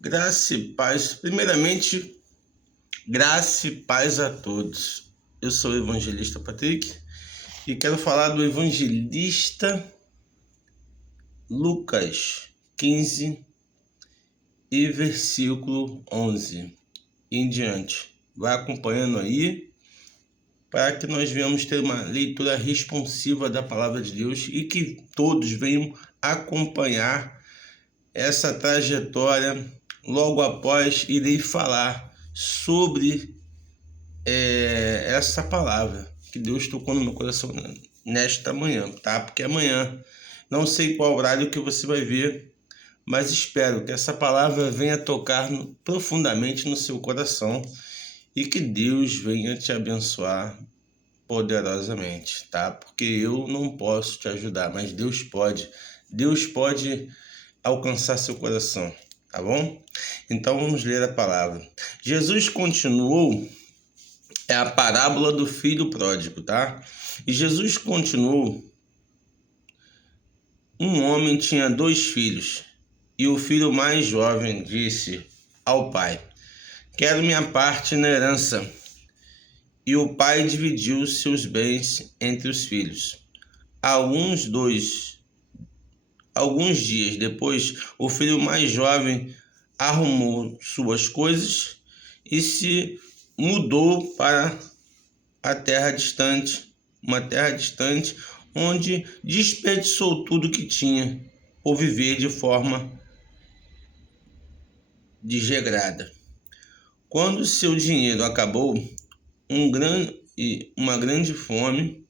Graça e paz. Primeiramente, graça e paz a todos. Eu sou o evangelista Patrick e quero falar do evangelista Lucas 15 e versículo 11 em diante. Vai acompanhando aí para que nós venhamos ter uma leitura responsiva da palavra de Deus e que todos venham acompanhar essa trajetória. Logo após, irei falar sobre essa palavra que Deus tocou no meu coração nesta manhã, tá? Porque amanhã, não sei qual horário que você vai ver, mas espero que essa palavra venha tocar profundamente no seu coração e que Deus venha te abençoar poderosamente, tá? Porque eu não posso te ajudar, mas Deus pode. Deus pode alcançar seu coração, tá bom? Então vamos ler a palavra. Jesus continuou, é a parábola do filho pródigo, tá? E Jesus continuou: um homem tinha 2 filhos, e o filho mais jovem disse ao pai: quero minha parte na herança. E o pai dividiu seus bens entre os filhos. Alguns dias depois, o filho mais jovem arrumou suas coisas e se mudou para uma terra distante, onde desperdiçou tudo que tinha por viver de forma desregrada. Quando seu dinheiro acabou, uma grande fome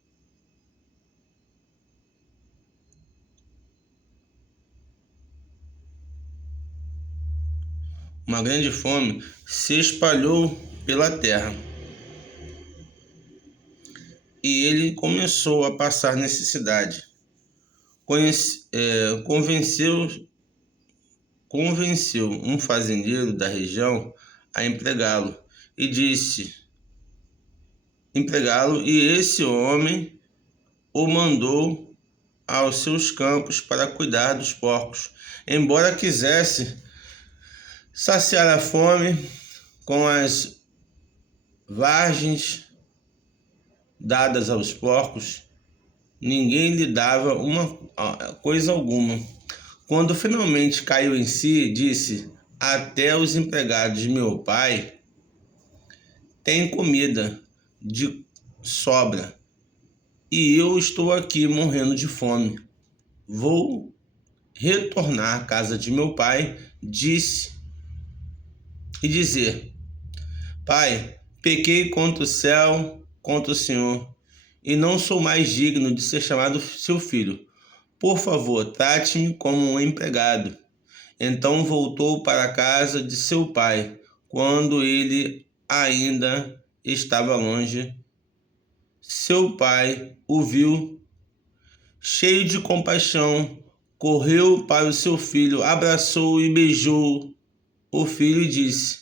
se espalhou pela terra e ele começou a passar necessidade. Convenceu um fazendeiro da região a empregá-lo, e esse homem o mandou aos seus campos para cuidar dos porcos. Embora quisesse saciar a fome com as vargens dadas aos porcos, ninguém lhe dava uma coisa alguma. Quando finalmente caiu em si, disse: até os empregados de meu pai têm comida de sobra, e eu estou aqui morrendo de fome. Vou retornar à casa de meu pai, e dizer: Pai, pequei contra o céu, contra o Senhor, e não sou mais digno de ser chamado seu filho. Por favor, trate-me como um empregado. Então voltou para a casa de seu pai, quando ele ainda estava longe. Seu pai o viu, cheio de compaixão, correu para o seu filho, abraçou e beijou o filho e disse: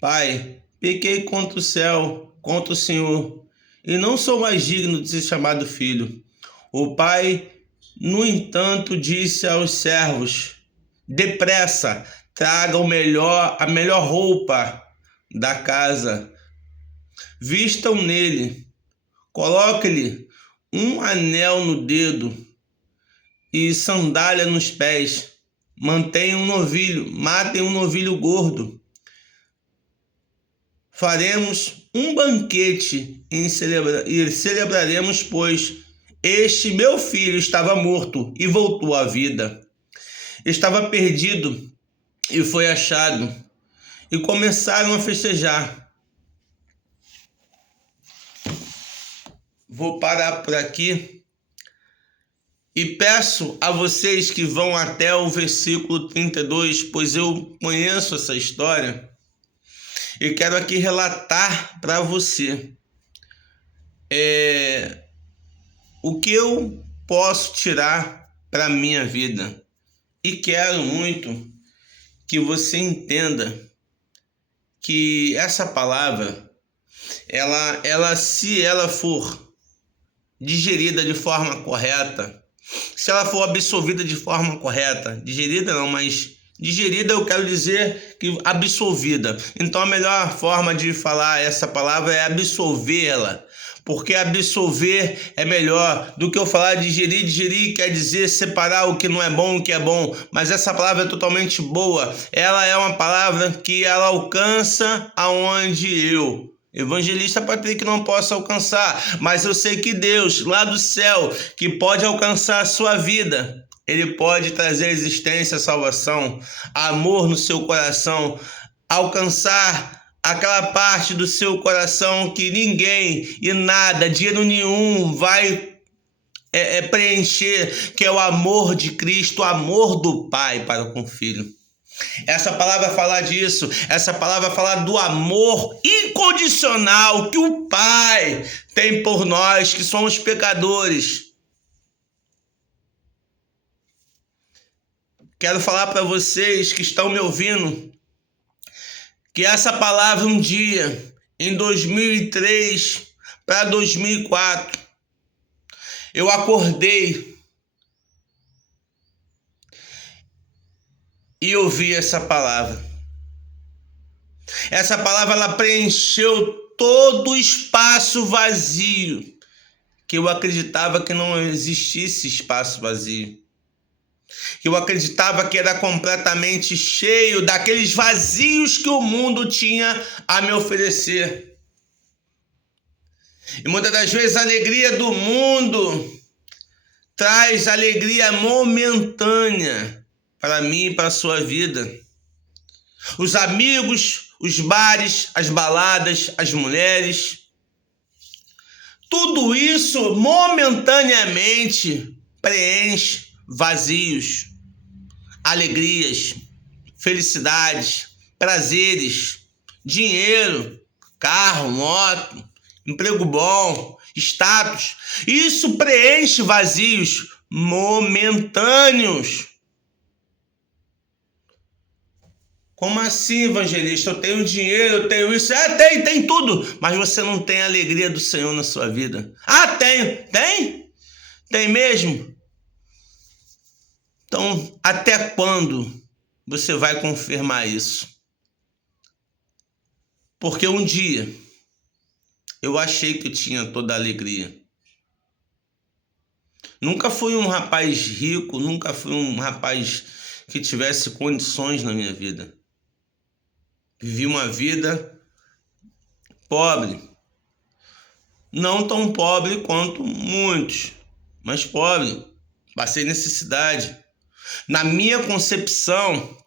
Pai, pequei contra o céu, contra o Senhor, e não sou mais digno de ser chamado filho. O pai, no entanto, disse aos servos: depressa, traga a melhor roupa da casa, vistam nele, coloque-lhe um anel no dedo e sandália nos pés. Matem um novilho gordo. Faremos um banquete e celebraremos, pois este meu filho estava morto e voltou à vida. Estava perdido e foi achado. E começaram a festejar. Vou parar por aqui e peço a vocês que vão até o versículo 32, pois eu conheço essa história e quero aqui relatar para você o que eu posso tirar para a minha vida. E quero muito que você entenda que essa palavra, se ela for digerida de forma correta, se ela for absorvida de forma correta, digerida não, mas Digerida eu quero dizer que absolvida. Então a melhor forma de falar essa palavra é absolvê-la. Porque absolver é melhor do que eu falar digerir. Digerir quer dizer separar o que não é bom, o que é bom. Mas essa palavra é totalmente boa. Ela é uma palavra que ela alcança aonde eu, evangelista Patrick, não posso alcançar. Mas eu sei que Deus, lá do céu, que pode alcançar a sua vida, Ele pode trazer existência, salvação, amor no seu coração, alcançar aquela parte do seu coração que ninguém e nada, dinheiro nenhum vai preencher, que é o amor de Cristo, o amor do Pai para com o Filho. Essa palavra fala disso, essa palavra fala do amor incondicional que o Pai tem por nós, que somos pecadores. Quero falar para vocês que estão me ouvindo que essa palavra um dia, em 2003 para 2004, eu acordei e ouvi essa palavra. Essa palavra ela preencheu todo o espaço vazio, que eu acreditava que não existisse espaço vazio. Eu acreditava que era completamente cheio daqueles vazios que o mundo tinha a me oferecer. E muitas das vezes a alegria do mundo traz alegria momentânea para mim e para a sua vida. Os amigos, os bares, as baladas, as mulheres, tudo isso momentaneamente preenche vazios, alegrias, felicidades, prazeres, dinheiro, carro, moto, emprego bom, status. Isso preenche vazios momentâneos. Como assim, evangelista? Eu tenho dinheiro, eu tenho isso. Tem tudo. Mas você não tem a alegria do Senhor na sua vida. Tenho. Tem? Tem mesmo? Então, até quando você vai confirmar isso? Porque um dia eu achei que eu tinha toda a alegria. Nunca fui um rapaz rico, nunca fui um rapaz que tivesse condições na minha vida. Vivi uma vida pobre. Não tão pobre quanto muitos, mas pobre. Passei necessidade. Na minha concepção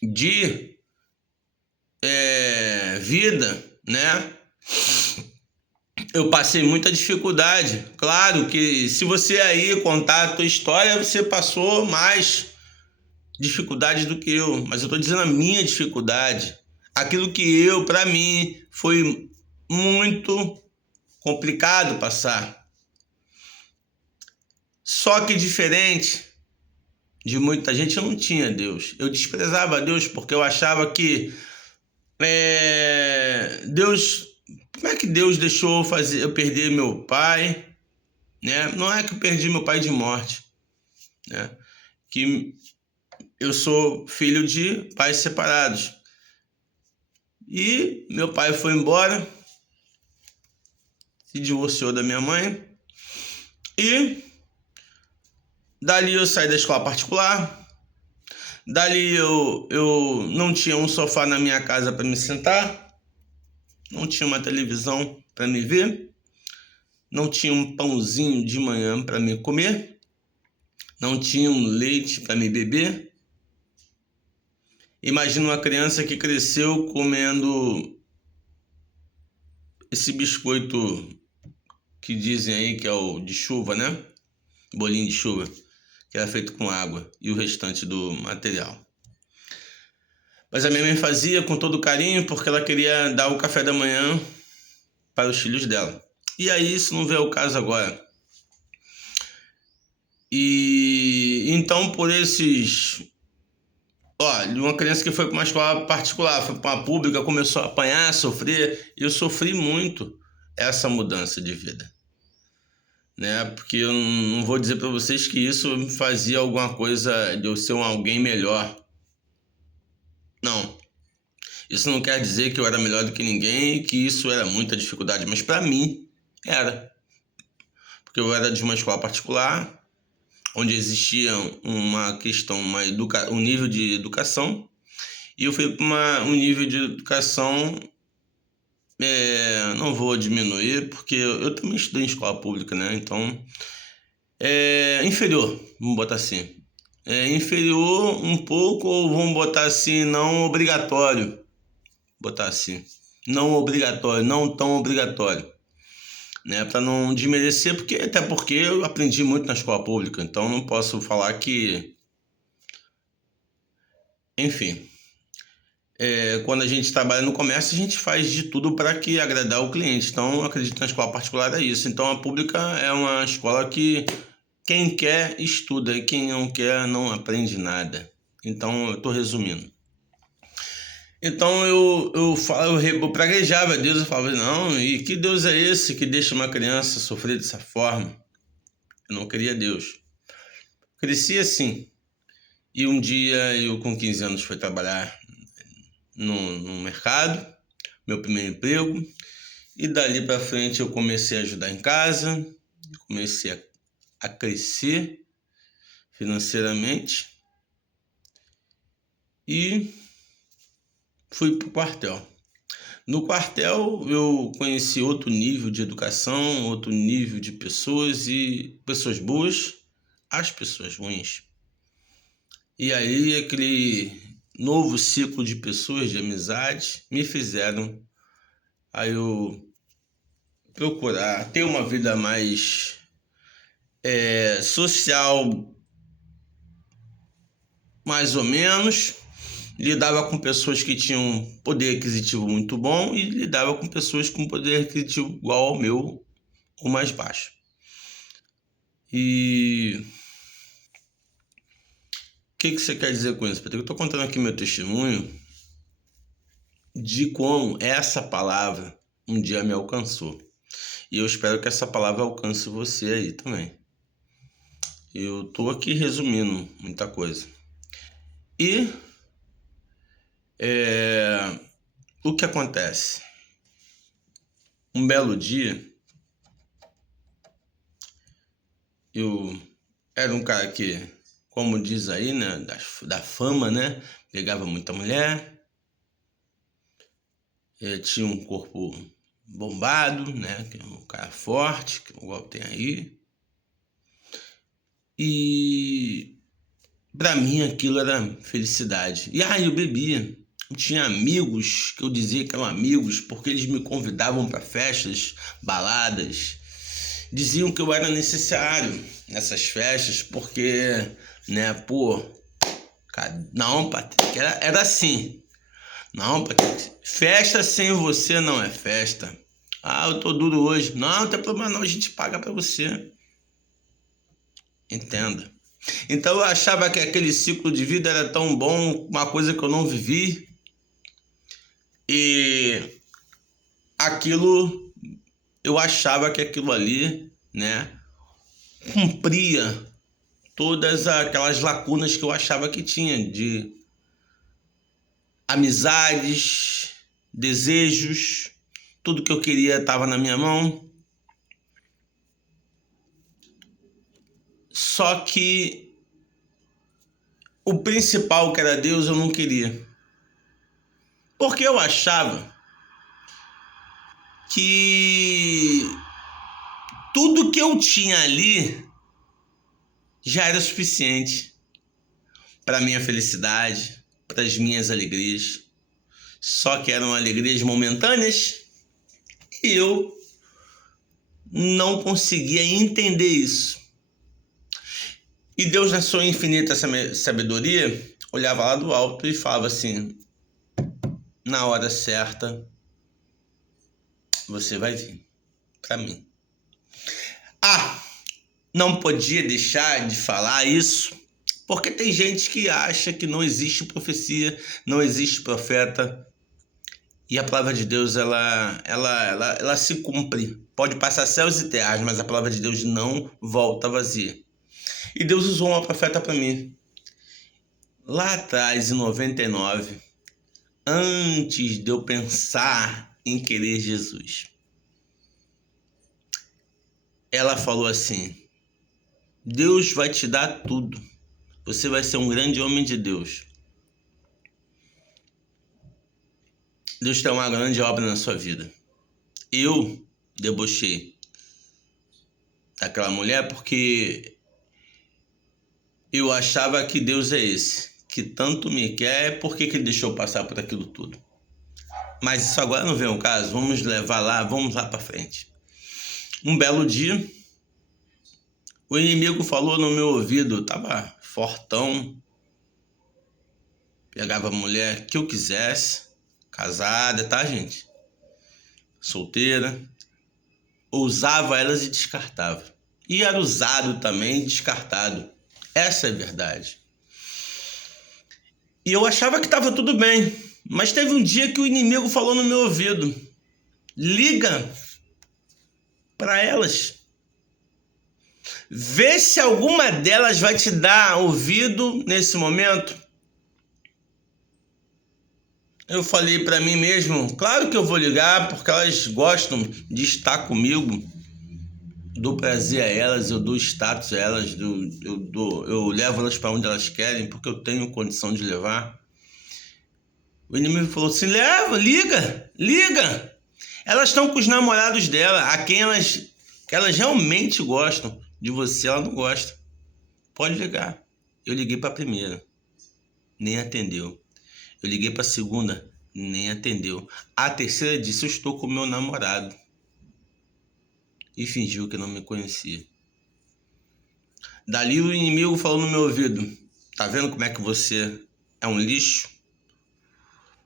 de vida, né? Eu passei muita dificuldade. Claro que se você aí contar a tua história, você passou mais dificuldades do que eu. Mas eu estou dizendo a minha dificuldade. Aquilo que para mim, foi muito complicado passar. Só que diferente de muita gente, eu não tinha Deus. Eu desprezava Deus porque eu achava que Deus... Como é que Deus deixou eu perder meu pai? Né? Não é que eu perdi meu pai de morte. Né? Que eu sou filho de pais separados. E meu pai foi embora, se divorciou da minha mãe. E dali eu saí da escola particular. Dali eu não tinha um sofá na minha casa para me sentar. Não tinha uma televisão para me ver. Não tinha um pãozinho de manhã para me comer. Não tinha um leite para me beber. Imagina uma criança que cresceu comendo esse biscoito que dizem aí que é o de chuva, né? Bolinho de chuva, que era feito com água e o restante do material. Mas a minha mãe fazia com todo carinho porque ela queria dar o café da manhã para os filhos dela. E aí isso não vê o caso agora. E então por esses... Olha, uma criança que foi para uma escola particular, foi para uma pública, começou a apanhar, a sofrer. Eu sofri muito essa mudança de vida. Né? Porque eu não vou dizer para vocês que isso me fazia alguma coisa de eu ser alguém melhor. Isso não quer dizer que eu era melhor do que ninguém e que isso era muita dificuldade, mas para mim era. Porque eu era de uma escola particular, onde existia uma questão, um nível de educação, e eu fui para um nível de educação, não vou diminuir, porque eu também estudei em escola pública, né? Então, inferior, vamos botar assim. Inferior um pouco, ou vamos botar assim, não obrigatório. Botar assim, não obrigatório, não tão obrigatório, né? Para não desmerecer, até porque eu aprendi muito na escola pública, então não posso falar que, enfim, quando a gente trabalha no comércio, a gente faz de tudo para que agradar o cliente. Então, eu acredito na escola particular é isso. Então, a pública é uma escola que quem quer estuda e quem não quer não aprende nada. Então, eu estou resumindo. Então eu praguejava a Deus, eu falava, não, e que Deus é esse que deixa uma criança sofrer dessa forma? Eu não queria Deus. Cresci assim. E um dia eu com 15 anos fui trabalhar no mercado, meu primeiro emprego, e dali para frente eu comecei a ajudar em casa, comecei a crescer financeiramente e fui para o quartel. No quartel eu conheci outro nível de educação, outro nível de pessoas, e pessoas boas, as pessoas ruins. E aí aquele novo ciclo de pessoas, de amizade, me fizeram a eu procurar ter uma vida mais social, mais ou menos. Lidava com pessoas que tinham poder aquisitivo muito bom e lidava com pessoas com poder aquisitivo igual ao meu ou mais baixo. E o que você quer dizer com isso, Pedro? Eu estou contando aqui meu testemunho de como essa palavra um dia me alcançou. E eu espero que essa palavra alcance você aí também. Eu estou aqui resumindo muita coisa. E o que acontece? Um belo dia, eu era um cara que, como diz aí, né, da fama, né, pegava muita mulher, tinha um corpo bombado, né, que é um cara forte, que igual tem aí. E pra mim aquilo era felicidade. E eu bebia. Eu tinha amigos que eu dizia que eram amigos porque eles me convidavam para festas, baladas. Diziam que eu era necessário nessas festas porque, né, não, Patrick, era assim. Não, Patrick, festa sem você não é festa. Eu tô duro hoje. Não tem problema não, a gente paga para você. Entenda. Então eu achava que aquele ciclo de vida era tão bom, uma coisa que eu não vivi. E eu achava que aquilo ali, né, cumpria todas aquelas lacunas que eu achava que tinha de amizades, desejos, tudo que eu queria estava na minha mão. Só que o principal, que era Deus, eu não queria. Porque eu achava que tudo que eu tinha ali já era suficiente para minha felicidade, para as minhas alegrias. Só que eram alegrias momentâneas e eu não conseguia entender isso. E Deus, na sua infinita sabedoria, olhava lá do alto e falava assim: na hora certa você vai vir para mim. Não podia deixar de falar isso, porque tem gente que acha que não existe profecia, não existe profeta, e a palavra de Deus ela se cumpre. Pode passar céus e terras, mas a palavra de Deus não volta vazia. E Deus usou uma profeta para mim. Lá atrás, em 99, antes de eu pensar em querer Jesus. Ela falou assim: Deus vai te dar tudo. Você vai ser um grande homem de Deus. Deus tem uma grande obra na sua vida. Eu debochei daquela mulher porque eu achava que Deus é esse, que tanto me quer, por que ele deixou passar por aquilo tudo? Mas isso agora não vem ao caso, vamos lá para frente. Um belo dia, o inimigo falou no meu ouvido, tava fortão, pegava a mulher que eu quisesse, casada, tá, gente? Solteira, usava elas e descartava. E era usado também, descartado. Essa é a verdade. E eu achava que estava tudo bem, mas teve um dia que o inimigo falou no meu ouvido: liga para elas. Vê se alguma delas vai te dar ouvido nesse momento. Eu falei para mim mesmo, claro que eu vou ligar, porque elas gostam de estar comigo. Dou prazer a elas, eu dou status a elas, eu levo elas para onde elas querem, porque eu tenho condição de levar. O inimigo falou assim: leva, liga. Elas estão com os namorados dela, a quem elas realmente gostam. De você ela não gosta. Pode ligar. Eu liguei para a primeira, nem atendeu. Eu liguei para a segunda, nem atendeu. A terceira disse: eu estou com o meu namorado. E fingiu que não me conhecia. Dali o inimigo falou no meu ouvido: tá vendo como é que você é um lixo?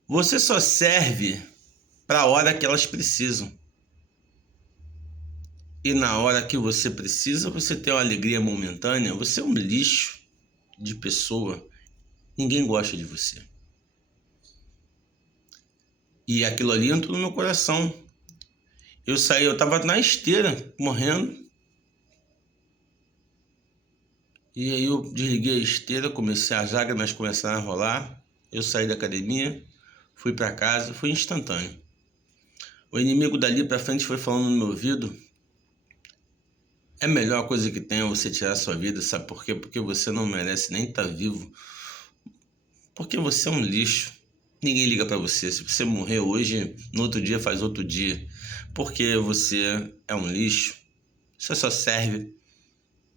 Você só serve para a hora que elas precisam. E na hora que você precisa, você tem uma alegria momentânea. Você é um lixo de pessoa. Ninguém gosta de você. E aquilo ali entrou no meu coração. Eu estava na esteira, morrendo. E aí eu desliguei a esteira, as lágrimas começaram a rolar. Eu saí da academia, fui para casa, foi instantâneo. O inimigo dali para frente foi falando no meu ouvido: é a melhor coisa que tem é você tirar a sua vida, sabe por quê? Porque você não merece nem estar vivo. Porque você é um lixo. Ninguém liga para você. Se você morrer hoje, no outro dia faz outro dia. Porque você é um lixo. Você só serve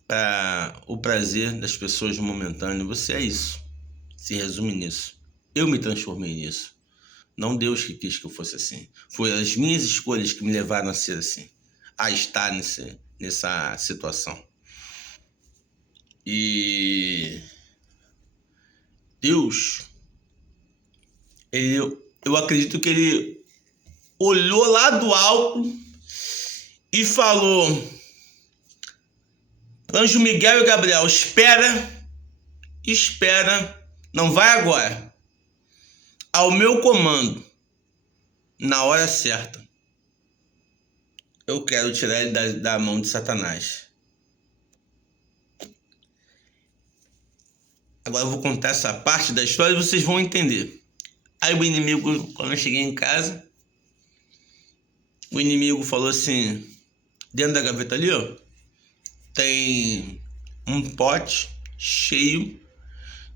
para o prazer das pessoas momentâneo. Você é isso. Se resume nisso. Eu me transformei nisso. Não Deus que quis que eu fosse assim. Foram as minhas escolhas que me levaram a ser assim. A estar nessa situação. E Deus, eu acredito que ele olhou lá do alto e falou: Anjo Miguel e Gabriel, espera, não vai agora. Ao meu comando, na hora certa, eu quero tirar ele da mão de Satanás. Agora eu vou contar essa parte da história e vocês vão entender. Aí o inimigo, quando eu cheguei em casa, o inimigo falou assim: dentro da gaveta ali, ó, tem um pote cheio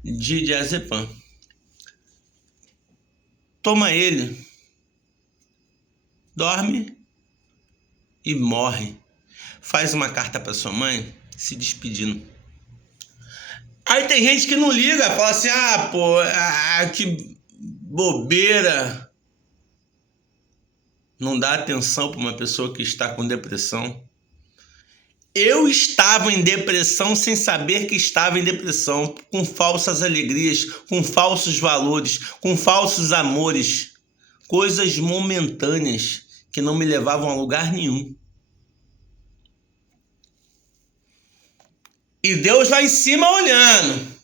de diazepam. Toma ele, dorme e morre. Faz uma carta para sua mãe se despedindo. Aí tem gente que não liga, fala assim: que bobeira. Não dá atenção para uma pessoa que está com depressão. Eu estava em depressão sem saber que estava em depressão, com falsas alegrias, com falsos valores, com falsos amores, coisas momentâneas que não me levavam a lugar nenhum. E Deus lá em cima olhando.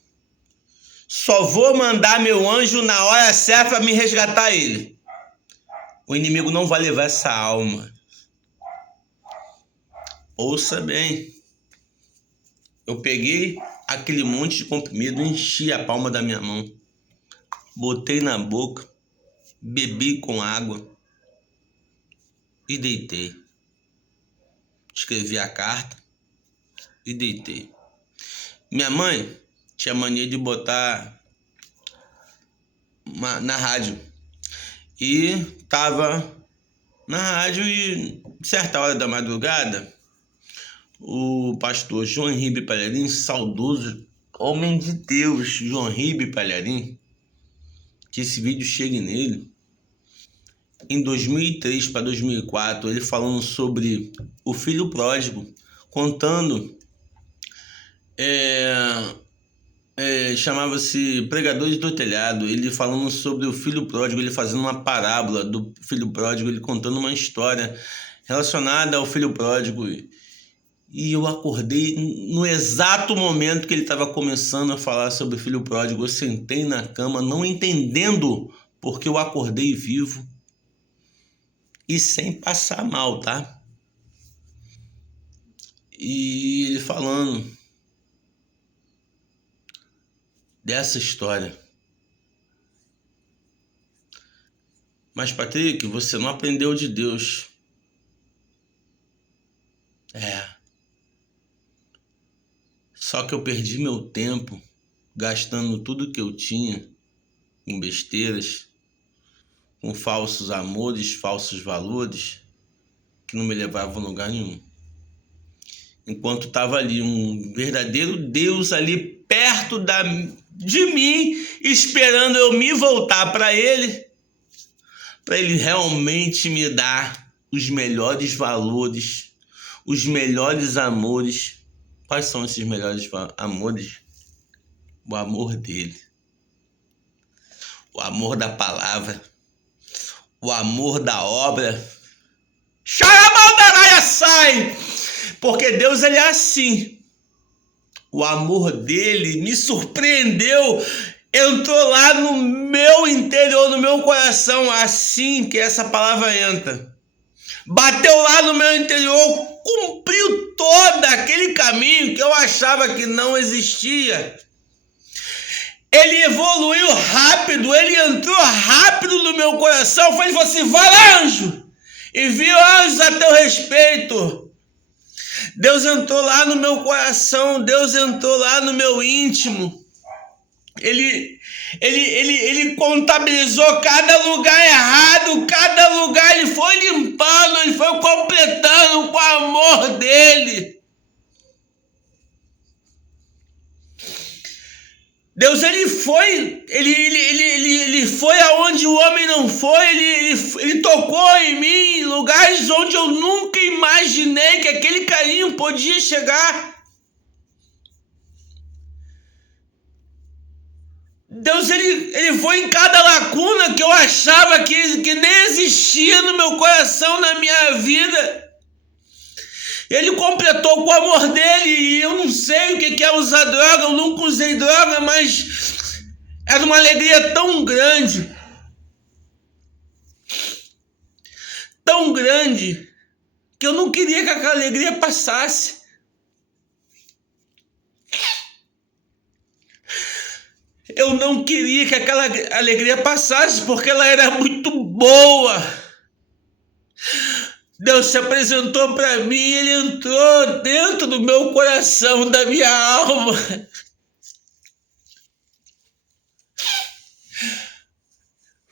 Só vou mandar meu anjo na hora certa para me resgatar ele. O inimigo não vai levar essa alma. Ouça bem. Eu peguei aquele monte de comprimido, enchi a palma da minha mão, botei na boca bebi com água e deitei. Escrevi a carta e deitei. Minha mãe tinha mania de botar na rádio. E tava na rádio e, certa hora da madrugada, o pastor João Ribe Palharim, saudoso homem de Deus, João Ribe Palharim, que esse vídeo chegue nele, em 2003 para 2004, ele falando sobre o filho pródigo, contando, chamava-se Pregadores do Telhado, ele falando sobre o filho pródigo, ele fazendo uma parábola do filho pródigo, ele contando uma história relacionada ao filho pródigo. E eu acordei no exato momento que ele estava começando a falar sobre o filho pródigo. Eu sentei na cama, não entendendo porque eu acordei vivo e sem passar mal, tá? E ele falando dessa história. Mas, Patrick, você não aprendeu de Deus. Só que eu perdi meu tempo gastando tudo que eu tinha com besteiras, com falsos amores, falsos valores, que não me levavam a lugar nenhum. Enquanto estava ali um verdadeiro Deus ali perto de mim, esperando eu me voltar para Ele realmente me dar os melhores valores, os melhores amores. Quais são esses melhores amores? O amor dele, o amor da palavra, o amor da obra. Xaramaldaraia sai! Porque Deus, ele é assim. O amor dele me surpreendeu, entrou lá no meu interior, no meu coração, assim que essa palavra entra. Bateu lá no meu interior, cumpriu todo aquele caminho que eu achava que não existia. Ele evoluiu rápido, ele entrou rápido no meu coração. Ele falou assim: vai lá, anjo, envia anjos a teu respeito. Deus entrou lá no meu coração, Deus entrou lá no meu íntimo. Ele contabilizou cada lugar errado, cada lugar ele foi limpando, ele foi completando com o amor dele. Deus, ele foi aonde o homem não foi, ele tocou em mim, em lugares onde eu nunca imaginei que aquele carinho podia chegar. Deus, ele foi em cada lacuna que eu achava que nem existia no meu coração, na minha vida. Ele completou com o amor dele, e eu não sei o que é usar droga, eu nunca usei droga, mas era uma alegria tão grande, que eu não queria que aquela alegria passasse. Eu não queria que aquela alegria passasse, porque ela era muito boa. Deus se apresentou para mim, ele entrou dentro do meu coração, da minha alma.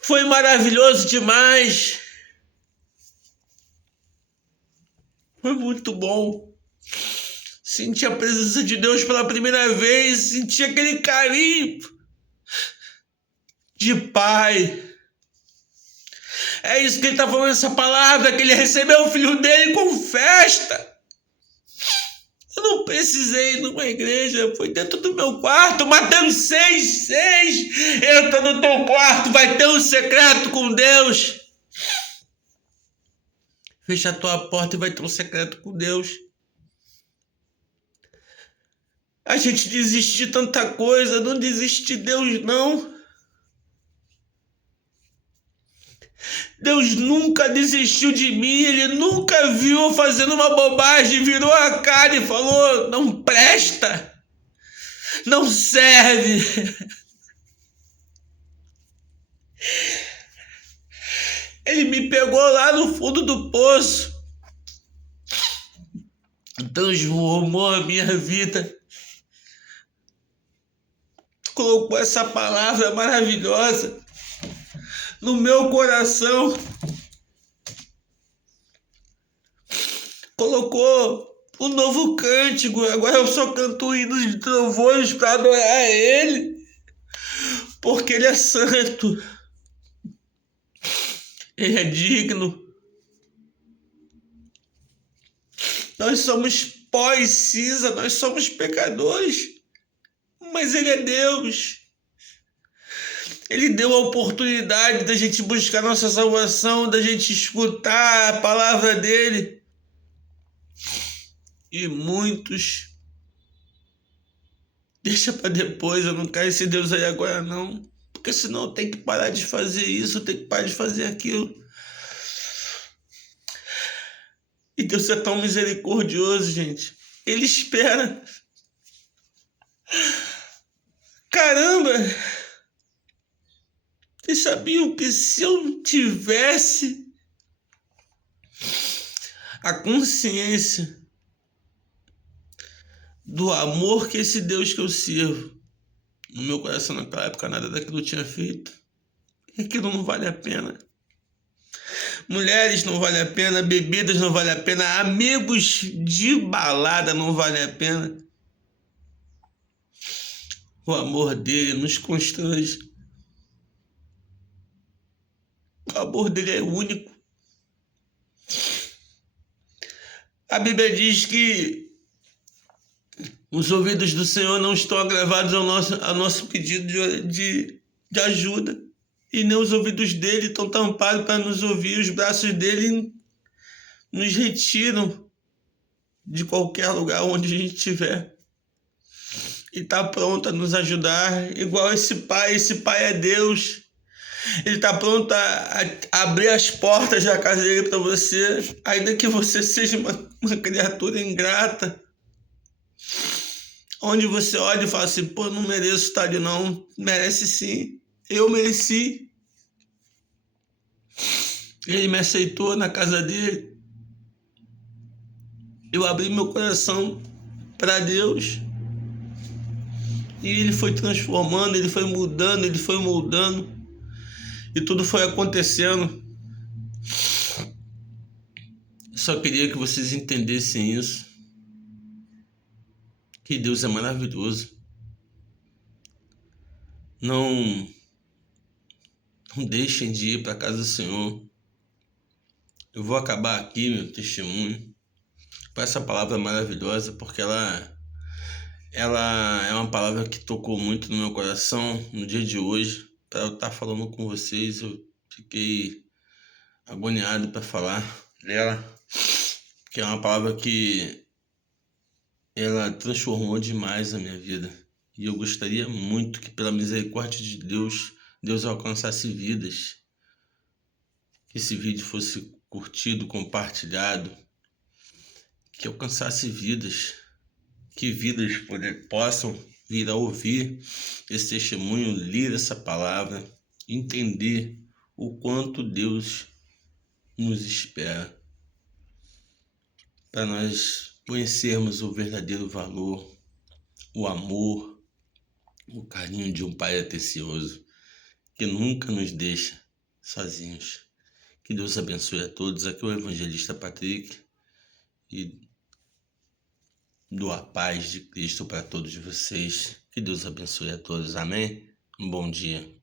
Foi maravilhoso demais. Foi muito bom. Senti a presença de Deus pela primeira vez, senti aquele carinho de pai. É isso que ele está falando nessa palavra, que ele recebeu o filho dele com festa. Eu não precisei ir numa igreja, foi dentro do meu quarto. Mateus 6:6. Entra no teu quarto, vai ter um secreto com Deus. Fecha a tua porta e vai ter um secreto com Deus. A gente desiste de tanta coisa, não desiste de Deus, não. Deus nunca desistiu de mim, ele nunca viu eu fazendo uma bobagem, virou a cara e falou: não presta, não serve. Ele me pegou lá no fundo do poço, transformou a minha vida, colocou essa palavra maravilhosa no meu coração, colocou um novo cântico. Agora eu só canto hinos de louvores para adorar a Ele, porque Ele é santo, Ele é digno. Nós somos pó e cinza, nós somos pecadores, mas Ele é Deus. Ele deu a oportunidade da gente buscar nossa salvação, da gente escutar a palavra dEle. E muitos deixa para depois, eu não quero esse Deus aí agora não, porque senão tem que parar de fazer isso, tem que parar de fazer aquilo. E Deus é tão misericordioso, gente. Ele espera. Caramba! Vocês sabiam que se eu tivesse a consciência do amor que esse Deus que eu sirvo, no meu coração naquela época nada daquilo eu tinha feito, aquilo não vale a pena. Mulheres não vale a pena, bebidas não vale a pena, amigos de balada não vale a pena. O amor dele nos constrange. O amor dele é único. A Bíblia diz que os ouvidos do Senhor não estão agravados ao nosso pedido de ajuda. E nem os ouvidos dele estão tampados para nos ouvir. Os braços dele nos retiram de qualquer lugar onde a gente estiver. E está pronto a nos ajudar, igual esse pai. Esse pai é Deus. Ele está pronto a abrir as portas da casa dele para você, ainda que você seja uma criatura ingrata. Onde você olha e fala assim, pô, não mereço estar ali não. Merece sim. Eu mereci. Ele me aceitou na casa dele. Eu abri meu coração para Deus. E ele foi transformando, ele foi mudando, ele foi moldando. E tudo foi acontecendo. Eu só queria que vocês entendessem isso. Que Deus é maravilhoso. Não deixem de ir para a casa do Senhor. Eu vou acabar aqui meu testemunho com essa palavra maravilhosa, porque ela é uma palavra que tocou muito no meu coração no dia de hoje. Para eu estar falando com vocês, eu fiquei agoniado para falar dela, que é uma palavra que ela transformou demais a minha vida. E eu gostaria muito que, pela misericórdia de Deus, Deus alcançasse vidas. Que esse vídeo fosse curtido, compartilhado. Que alcançasse vidas. Que vidas possam vir a ouvir esse testemunho, ler essa palavra, entender o quanto Deus nos espera. Para nós conhecermos o verdadeiro valor, o amor, o carinho de um Pai atencioso que nunca nos deixa sozinhos. Que Deus abençoe a todos. Aqui é o evangelista Patrick e dou a paz de Cristo para todos vocês. Que Deus abençoe a todos. Amém? Um bom dia.